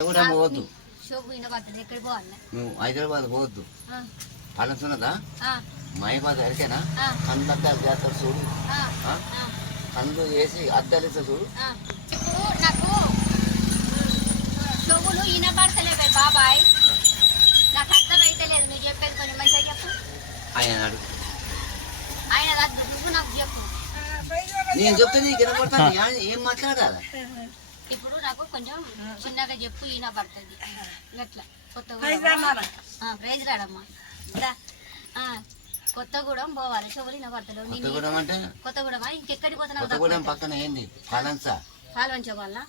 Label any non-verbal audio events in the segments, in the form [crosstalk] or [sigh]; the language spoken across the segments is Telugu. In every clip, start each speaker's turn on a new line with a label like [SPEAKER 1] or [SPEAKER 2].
[SPEAKER 1] కూడా పోవద్దు. నువ్వు హైదరాబాద్ పోవద్దు.
[SPEAKER 2] ఆ,
[SPEAKER 1] మహిబాద్ అద్దాలు చేస్తారు చూడు. కళ్ళు వేసి అద్దాలు ఇస్తారు చూడు.
[SPEAKER 2] నాకు షోగులు వినబడతలేవే బాబాయ్. నాకు అర్థమైతే లేదు నువ్వు చెప్పేది కొన్ని మంచిగా చెప్పు.
[SPEAKER 1] ఆయన అడుగు.
[SPEAKER 2] ఆయన నువ్వు నాకు చెప్పు.
[SPEAKER 1] నేను చెప్తే నీకు వినపడతాను యా- ఏం మాట్లాడాలి?
[SPEAKER 2] ఇప్పుడు నాకు కొంచెం చిన్నగా చెప్పు వినబడుతుంది ఎట్లా కొత్త ప్రైజ్ రాడమ్మా. కొత్తగూడెం పోవాలి. చెవులు నేను
[SPEAKER 1] కొత్తగూడెం అంటే?
[SPEAKER 2] కొత్తగూడెమా ఇంకెక్కడికి
[SPEAKER 1] కొత్తగూడెం
[SPEAKER 2] పోతున్నావు
[SPEAKER 1] పక్కన ఏంది? పలంస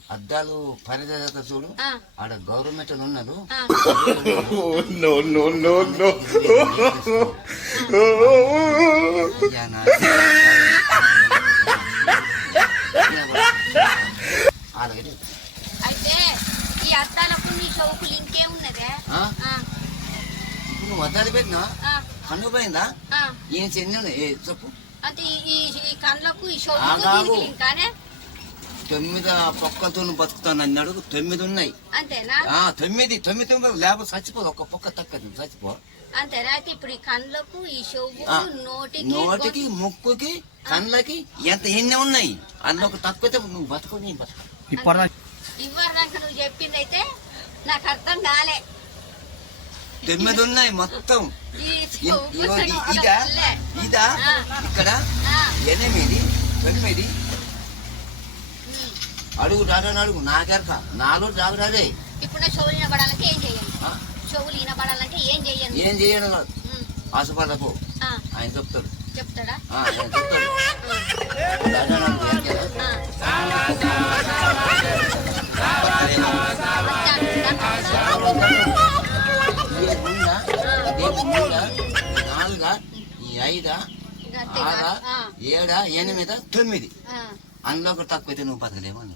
[SPEAKER 1] అద్దాలు పరిచయ చూడు.
[SPEAKER 2] ఆ,
[SPEAKER 1] ఆడ గవర్నమెంట్ ఉన్నారు. [laughs]
[SPEAKER 3] no. [laughs]
[SPEAKER 1] యా నా- అలాగే
[SPEAKER 2] అయితే ఈ అద్దాలకు నీ షౌకులు ఇంకే ఉన్నదే
[SPEAKER 1] ఆ?
[SPEAKER 2] ఆ,
[SPEAKER 1] ఇప్పుడు నువ్వు అద్దాలు పెట్టినా పోయిందా
[SPEAKER 2] ఆ.
[SPEAKER 1] ఏం చెంది ఏ చెప్పు
[SPEAKER 2] అంటే ఈ- కళ్ళకు ఈ షౌకు ఇంకానే
[SPEAKER 1] తొమ్మిది పొక్కలతో బతుకుతాను అన్నాడు తొమ్మిది ఉన్నాయి తొమ్మిది తొమ్మిది తొమ్మిది లేకపోతే చచ్చిపోదు ఒక్క పొక్క తక్కది చచ్చిపో
[SPEAKER 2] అంతేనా అయితే ఇప్పుడు ఈ కళ్ళకు ఈ షౌకు నోటికి
[SPEAKER 1] నోటికి ముక్కుకి కళ్ళకి ఎంత ఎన్ని ఉన్నాయి అందులో తక్కువైతే నువ్వు బతుకు నీ బతుకు
[SPEAKER 2] ఇవ్వరాక నువ్వు చెప్పింది అయితే నాకు అర్థం కాలే
[SPEAKER 1] తొమ్మిది ఉన్నాయి మొత్తం ఇదా. ఇదా. ఇక్కడ ఎనిమిది తొమ్మిది. అడుగు డాక్టర్ అడుగు నాకెరక. నాలో
[SPEAKER 2] ఇప్పుడు చెవులు వినబడాలంటే ఏం చేయాలి?
[SPEAKER 1] ఆ?
[SPEAKER 2] చెవులు వినబడాలంటే ఏం చేయాలి?
[SPEAKER 1] ఏం చేయను కాదు
[SPEAKER 2] ఉమ్.
[SPEAKER 1] ఆసుపత్రికి
[SPEAKER 2] ఆ,
[SPEAKER 1] ఆయన చెప్తాడు.
[SPEAKER 2] చెప్తాడా?
[SPEAKER 1] చెప్తాడు. ఐదా ఆరా ఏడా ఎనిమిదా తొమ్మిది. అందులో ఒకటి తక్కువైతే నువ్వు బతకలేవు అని.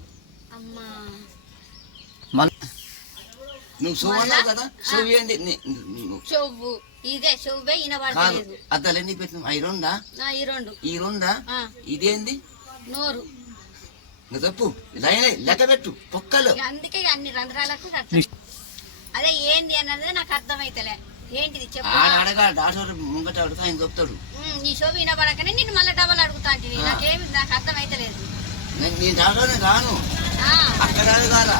[SPEAKER 1] నువ్వు సువ్వు అన్నావు కదా? సువ్వు ఏంది?
[SPEAKER 2] ఇదే చెవువే
[SPEAKER 1] కాదు
[SPEAKER 2] వినబడలేదు
[SPEAKER 1] అద్దాలు ఎన్ని పెట్టిన అవి రెండా?
[SPEAKER 2] నా ఈ రెండు.
[SPEAKER 1] ఈ రెండా?
[SPEAKER 2] ఆ,
[SPEAKER 1] ఇదేంది?
[SPEAKER 2] నోరు.
[SPEAKER 1] తప్పు లైన్ లెక్క పెట్టు. పొక్కలు.
[SPEAKER 2] అందుకే అన్ని రంధ్రాలకు. అదే ఏంది అన్నది నాకు అర్థమైతలే. ఏంటిది చెప్పు.
[SPEAKER 1] ఆడ అడగా డాక్టర్ ముంగట అడుగుతా ఆయన చెప్తాడు.
[SPEAKER 2] ఉమ్, నీ షో వినబడకనే నేను మళ్ళీ డబల్ అడుగుతా అంటివి.
[SPEAKER 1] ఆ.
[SPEAKER 2] నాకేమి నాకు అర్థమైతలేదు.
[SPEAKER 1] నేను కాను.
[SPEAKER 2] ఆ,
[SPEAKER 1] అక్కడ అడగాల?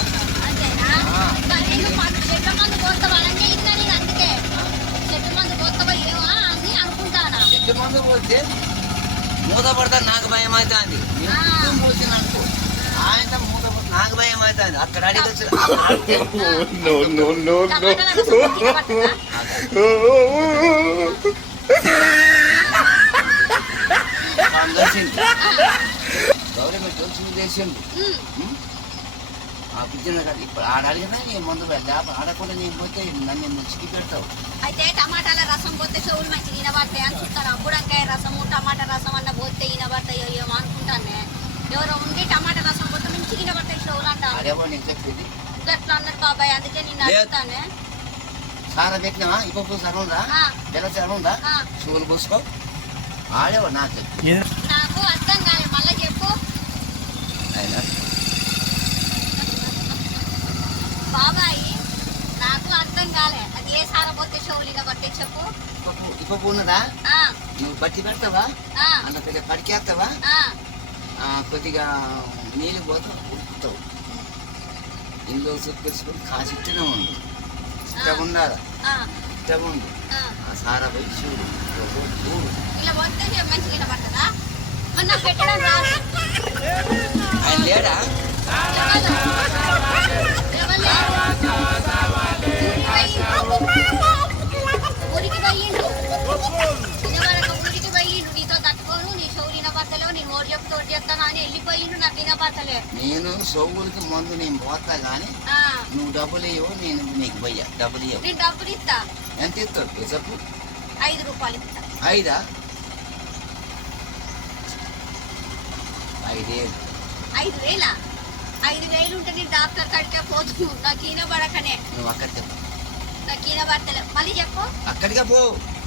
[SPEAKER 2] అంతేనా
[SPEAKER 1] ఆ.
[SPEAKER 2] ఇంకా నేను పన్ను చెట్ల మందు పోతావా అంటే ఇన్నా నేను అందుకే చెట్ల మందు పోతావా ఏమో అని అనుకుంటానా?
[SPEAKER 1] చెట్టు మందు పోతే మూత పడతా నాకు భయం అవుతుంది
[SPEAKER 2] ఆ.
[SPEAKER 1] పోసిన అనుకో ఆయన మూత పడితే నాకు భయం అవుతుంది అక్కడ అడిగి. [laughs] గవర్నమెంట్ ఆ పిచ్చిన ఇప్పుడు ఆడ అడిగినా ముందు ఆడకుండా నేను పోతే నన్ను పెడతావు
[SPEAKER 2] అయితే టమాటాల రసం పోతే చెవులు మంచిగా వినబడతాయి అని చూస్తాను. అప్పుడంకాయ రసము టమాటా రసం అన్న పోతే వినబడతాయో ఏమో అనుకుంటానే ఎవరో ఉండి టమాటా రసం పోతే మంచిగా వినబడతాయి చెవులు అంటారు.
[SPEAKER 1] ఆడేవో నీకు చెప్పింది.
[SPEAKER 2] అన్నారు బాబాయ్ అందుకే నేను. అడుగుతానే.
[SPEAKER 1] సారా పెట్టినావా? ఇప్పుడు సరం ఉందా?
[SPEAKER 2] ఆ.
[SPEAKER 1] జల సరం ఉందా. చూలు పూసుకో. ఆడేవో నాకు చెప్పు
[SPEAKER 2] నాకు అర్థం కాలే మళ్ళీ చెప్పు.
[SPEAKER 1] ఆయన
[SPEAKER 2] బాబాయ్ నాకు అర్థం కాలే. అది ఏ సార పోతే చెవులు వినబడితే చెప్పు.
[SPEAKER 1] ఇప్పుడు ఉన్నదా?
[SPEAKER 2] ఆ,
[SPEAKER 1] నువ్వు బట్టి పెడతావా?
[SPEAKER 2] ఆ,
[SPEAKER 1] అన్న కొద్దిగా పడికేస్తావా
[SPEAKER 2] ఆ,
[SPEAKER 1] ఆ, కొద్దిగా నీళ్ళు పోతే ఉడుకుతావు. ఇంట్లో చెప్పేసుకొని కాసి ఇట్టనే ఉండు ఇట్ట ఉండాలి
[SPEAKER 2] ఆ,
[SPEAKER 1] సారా పోయి చూడు. చూడు, చూడు
[SPEAKER 2] ఇలా
[SPEAKER 1] నేను సోగులకి మందు నేను పోతా కానీ నువ్వు డబ్బులు ఇవ్వు నేను నీకు పోయా డబ్బులు ఇవ్వు.
[SPEAKER 2] నేను డబ్బులు ఇస్తా
[SPEAKER 1] ఎంత ఇస్తావు? చెప్పు.
[SPEAKER 2] ఐదు రూపాయలు ఇస్తా
[SPEAKER 1] ఐదా? ఐదేళ్ళు.
[SPEAKER 2] ఐదు వేల? ఐదు వేలు ఉంటే నేను డాక్టర్ కాడికే పోతు నాకు వినబడకనే
[SPEAKER 1] నువ్వు అక్కడ చెప్పు.
[SPEAKER 2] నాకు వినబడతలే మళ్ళీ చెప్పు.
[SPEAKER 1] అక్కడికే పో.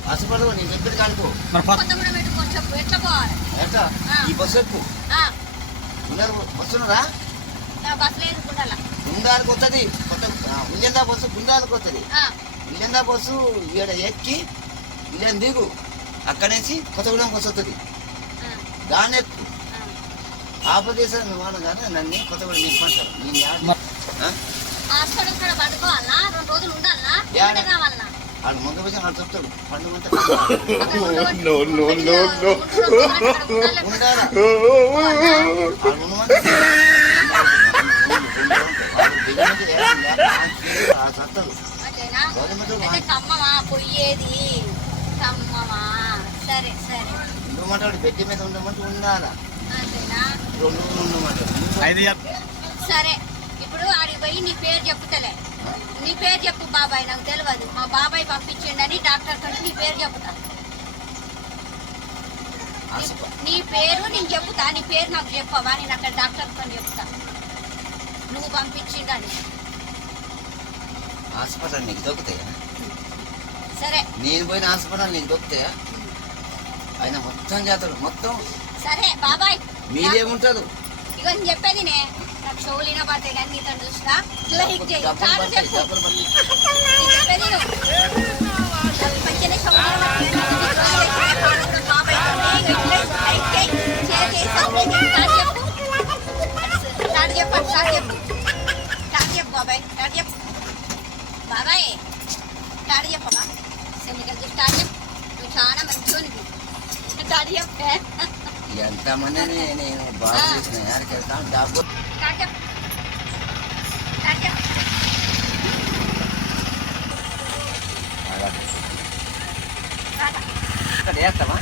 [SPEAKER 1] హాస్పిటల్ నేను చెప్పేది కాడుకో
[SPEAKER 2] కొత్త కూడా పెట్టుకొని చెప్పు. ఎట్లా పోవాలి?
[SPEAKER 1] ఎట్లా. ఈ బస్సు ఎక్కు. బస్సు
[SPEAKER 2] బస్సులో ఎదుర్కొండాల
[SPEAKER 1] గుండాలకు వస్తుంది కొత్త ఉల్లందా బస్సు గుండాలకు వస్తుంది ఉల్లందా బస్సు ఈడ ఎక్కి ఇల్లని దిగు అక్కడి నుంచి కొత్తగూడెంకి వస్తుంది దాని ఎక్కు ఆపదేశం నువ్వు అనగానే నన్ను కొత్తగూడెం నింపంటారు నేను వాడు ముందు వచ్చి వాడు చెప్తాడు పండు [laughs]
[SPEAKER 2] ఉండాలి. కమ్మమా పొయ్యేది కమ్మమా సరే సరే.
[SPEAKER 1] ఉండమంటాడు మీద ఉండమంటే ఉండాలా రెండు
[SPEAKER 2] సరే ఇప్పుడు ఆడికి పోయి నీ పేరు చెప్పుతలే. నీ పేరు చెప్పు బాబాయ్ నాకు తెలియదు మా బాబాయ్ పంపించిండని డాక్టర్ కంటే నీ పేరు
[SPEAKER 1] చెప్తాను
[SPEAKER 2] నీ పేరు నేను చెప్తా నీ పేరు నాకు చెప్పవా నేను అక్కడ డాక్టర్ పని చెప్తా. నువ్వు పంపించిండని
[SPEAKER 1] హాస్పిటల్ నీకు దొక్కుతాయా
[SPEAKER 2] సరే.
[SPEAKER 1] నేను పోయిన హాస్పిటల్ నీకు దొక్కుతాయా ఆయన మొత్తం చేస్తాడు మొత్తం.
[SPEAKER 2] సరే బాబాయ్.
[SPEAKER 1] మీరేముంటారు
[SPEAKER 2] ఇక నేను చెప్పేది నే నాకు షోలీన పడతాయి కానీ నీతో చూసినా లైక్ చేయి. చెప్పు. చెప్పేది బాబాయ్ స్టార్ట్ చెప్పమ్మా సెమికల్ స్టార్ట్ చెప్పు నువ్వు చాలా మంచిగా స్టార్ట్ చెప్పే
[SPEAKER 1] ఎంతమందిని నేను బాగా చేసిన యాడికి వెళ్తాను డబ్బు
[SPEAKER 2] స్టార్ట్ చెప్పు స్టార్ట్ చెప్పు
[SPEAKER 1] ఇక్కడ వేస్తావా